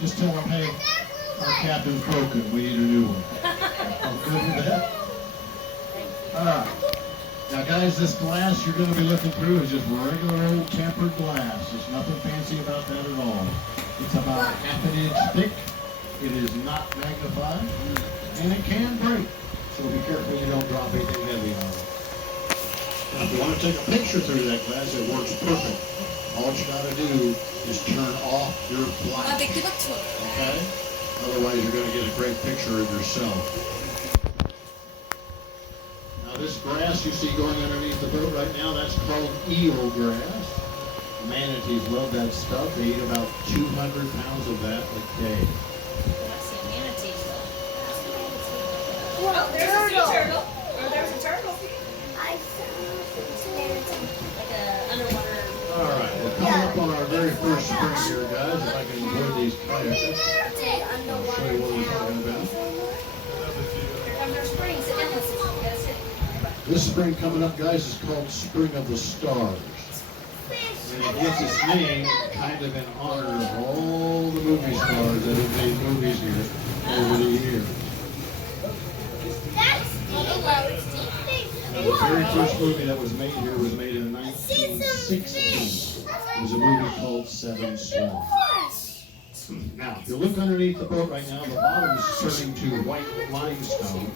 just tell them, hey, our captain's broken. We need a new one. I'm good with that. All right. Now, guys, this glass you're going to be looking through is just regular old tempered glass. There's nothing fancy about that at all. It's about half an inch thick. It is not magnified, and it can break. So be careful you don't drop anything heavy on it. Now, if you want to take a picture through that glass, it works perfect. All you got to do is turn off your flash. Okay? Otherwise, you're going to get a great picture of yourself. Now, this grass you see going underneath the boat right now, that's called eel grass. Manatees love that stuff. They eat about 200 pounds of that a day. I've seen manatees though. Oh, there's a sea turtle. Oh, there's a turtle. I saw Like a underwater. All right, we're coming up on our very first spring here, guys. If I can avoid these kayakers, I'll show you what we're talking about. Here comes our spring. Sit down, let's you gotta sit. This spring coming up, guys, is called Spring of the Stars. And it gets its name kind of in honor of all the movie stars that have made movies here over the years. Now, the very first movie that was made here was made in 1916. It was a movie called Seven Swans. Now, if you look underneath the boat right now, the bottom is turning to white limestone.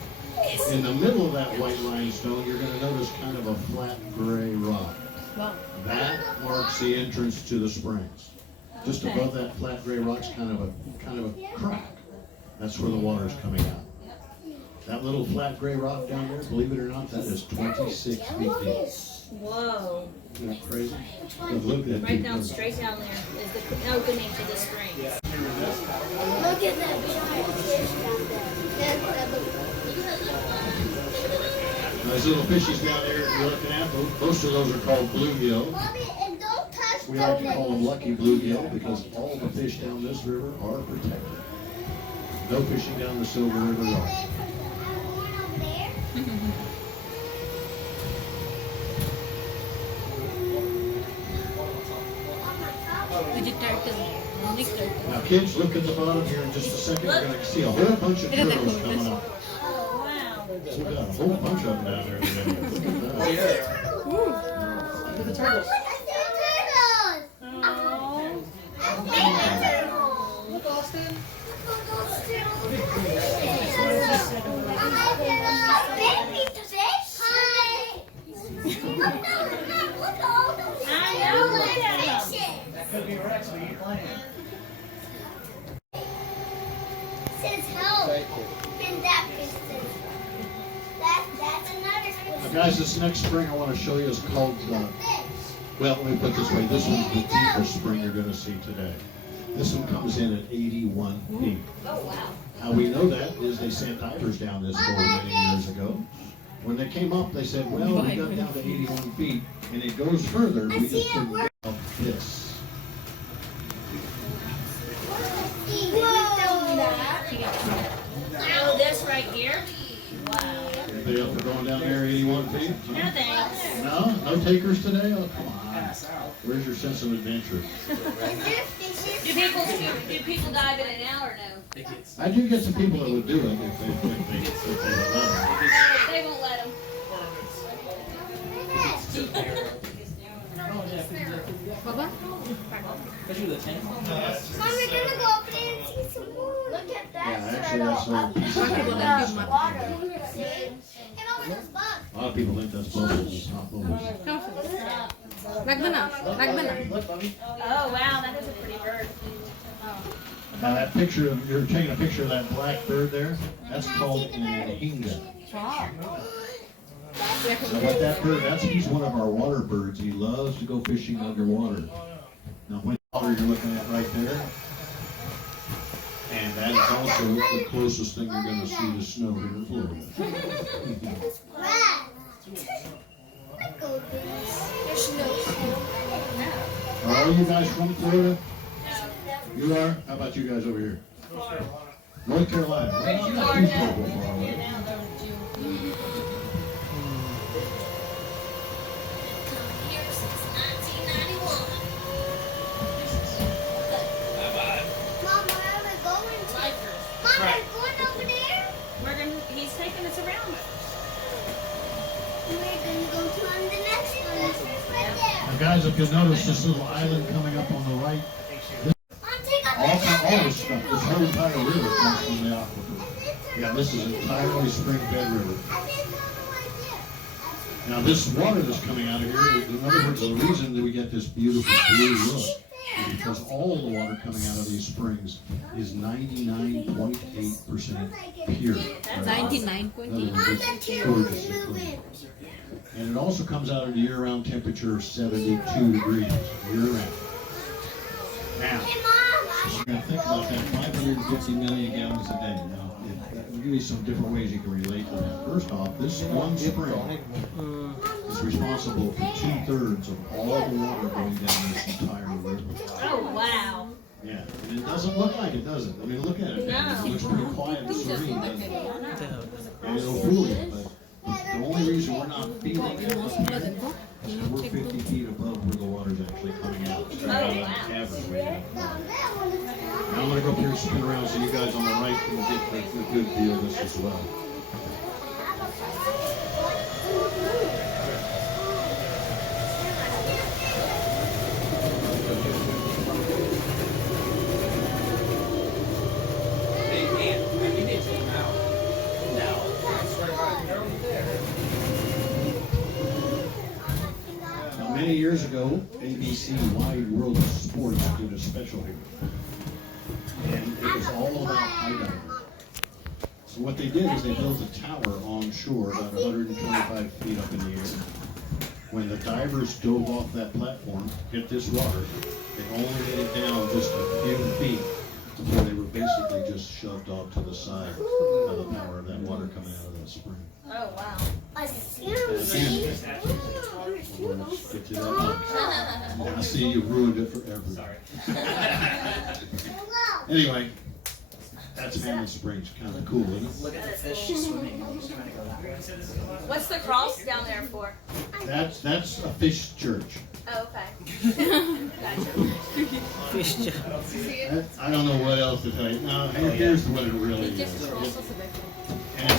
In the middle of that white limestone, you're going to notice kind of a flat gray rock. That marks the entrance to the springs. Just above that flat gray rock's kind of a crack. That's where the water's coming out. That little flat gray rock down there, believe it or not, that is 26 feet deep. Whoa. Isn't that crazy? But look at that. Right down, straight down there is the opening to the springs. Look at that giant fish down there. Those little fishies down there you're looking at, most of those are called bluegill. Mommy, and don't touch We like to call them lucky bluegill because all the fish down this river are protected. No fishing down the Silver River Rock. Now kids, look at the bottom here in just a second. You're going to see a whole bunch of turtles coming up. Wow. We got a whole bunch of them down there today. Look at that. Look at the turtles. Look, Austin. That could be Rex, but you playing. Says help. And that says that's another Now squid. guys, this next spring I want to show you is called, well, let me put it this way. This one's the deepest spring you're going to see today. This one comes in at 81 feet. Oh, wow. How we know that is they sent divers down this hole many years ago. When they came up, they said, well, we got down to 81 feet, and it goes further. We just couldn't get up this. Oh, this right here? Wow. They up for going down there 81 feet? No thanks. No? No takers today? Oh, come on. Where's your sense of adventure? Do people dive in it now or no? I do get some people that would do it if they would let them. They won't let them. Baba? Especially the tank. Mom, we're gonna go up there and see some more. Look at that. Yeah, actually, that's a piece of Water. See? And all those bugs. A lot of people think that's bubbles. It's not bubbles. Look, Bubby. Oh, wow, that is a pretty bird. Now that picture, you're taking a picture of that black bird there, that's called an anhinga. So what that bird, he's one of our water birds. He loves to go fishing underwater. Now when you're looking at right there, and that is also the closest thing you're going to see to snow here in Florida. There's no snow. Are all you guys from Florida? You are? How about you guys over here? North Carolina. Well, not too terrible far away. Mom, where right. Going over there. He's taking us around. We're gonna go to on the next one. Right there. Now guys, if you'll notice this little island coming up on the right, all this stuff, this whole entire river comes from the aquifer. Yeah, this is entirely spring bed river. Now this water that's coming out of here, in other words, the reason that we get this beautiful blue look is because all the water coming out of these springs is 99.8% pure. 99.8. Gorgeously clean. And it also comes out at a year-round temperature of 72 degrees, year-round. Now, we're going to think about that 550 million gallons a day. Now, we'll give you some different ways you can relate to that. First off, this one spring is responsible for 2/3 of all the water going down this entire river. Oh, wow. Yeah, and it doesn't look like it, does it? I mean, look at it. No. It looks pretty quiet and serene, doesn't it? And it'll fool you, but the only reason we're not feeling it up here is we're 50 feet above where the water's actually coming out. Straight out of the cavern right now. Now I'm going to go up here and spin around so you guys on the right can get the good view of this as well. Many years ago, ABC Wide World of Sports did a special here. And it was all about high diving. So what they did is they built a tower on shore about 125 feet up in the air. When the divers dove off that platform, hit this water, they only made it down just a few feet before they were basically just shoved off to the side by the power of that water coming out of that spring. Oh, wow. Get you that much. I see you ruined it for everyone. Anyway, that's Hammond Springs. Kind of cool, isn't it? Look at the fish swimming. I'm just trying to go that way. What's the cross down there for? That's a fish church. Oh, okay. I don't know what else to tell you. Now, here's what it really is. And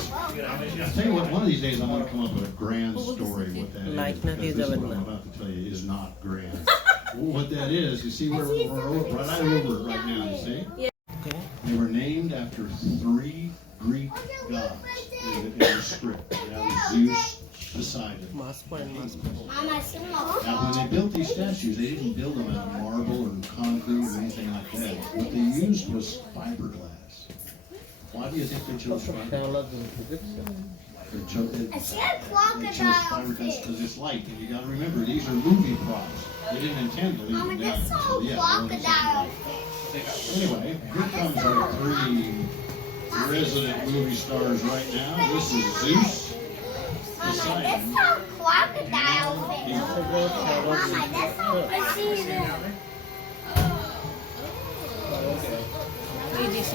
I'll tell you what, one of these days I'm going to come up with a grand story what that is. Because this is what I'm about to tell you is not grand. What that is, you see where we're over, right over it right now, you see? Yeah. They were named after 3 Greek gods in the script. That was Zeus, Poseidon. Mama, Now, when they built these statues, they didn't build them out of marble or concrete or anything like that. What they used was fiberglass. Why do you think they chose fiberglass? They chose fiberglass because it's light. And you got to remember, these are movie props. They didn't intend to leave Mama, them down. that's so So, yeah, crocodile. anyway, here comes our 3 resident movie stars right now. This is Zeus, Mama, Poseidon, that's so crocodile fish. and Mama, that's so fishy.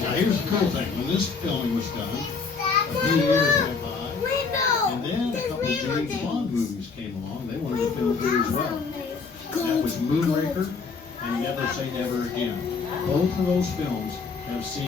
now here's the cool thing. When this filming was done, a few years went by, and then a couple of James Bond movies came along. They wanted to film here as well. That was Moonraker and Never Say Never Again. Both of those films have seen